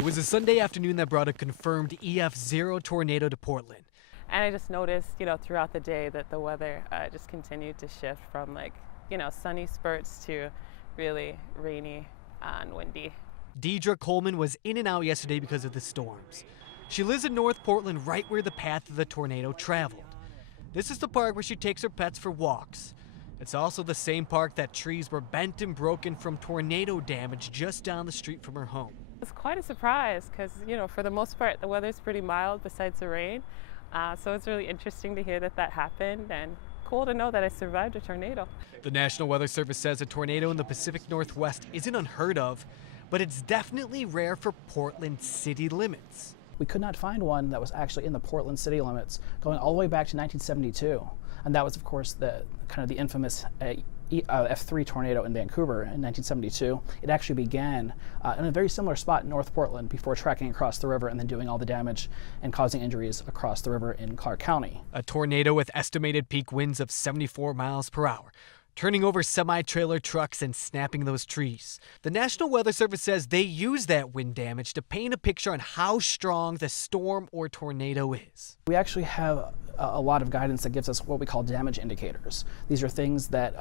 It was a Sunday afternoon that brought a confirmed EF0 tornado to Portland. And I just noticed, throughout the day that the weather just continued to shift from sunny spurts to really rainy and windy. Deidre Coleman was in and out yesterday because of the storms. She lives in North Portland, right where the path of the tornado traveled. This is the park where she takes her pets for walks. It's also the same park that trees were bent and broken from tornado damage just down the street from her home. It's quite a surprise because, for the most part, the weather's pretty mild besides the rain. So it's really interesting to hear that happened and cool to know that I survived a tornado. The National Weather Service says a tornado in the Pacific Northwest isn't unheard of, but it's definitely rare for Portland city limits. We could not find one that was actually in the Portland city limits going all the way back to 1972. And that was, of course, the infamous F3 tornado in Vancouver in 1972. It actually began in a very similar spot in North Portland before tracking across the river and then doing all the damage and causing injuries across the river in Clark County. A tornado with estimated peak winds of 74 miles per hour, turning over semi-trailer trucks and snapping those trees. The National Weather Service says they use that wind damage to paint a picture on how strong the storm or tornado is. We actually have a lot of guidance that gives us what we call damage indicators. These are things that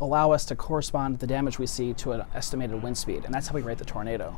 allow us to correspond the damage we see to an estimated wind speed, and that's how we rate the tornado.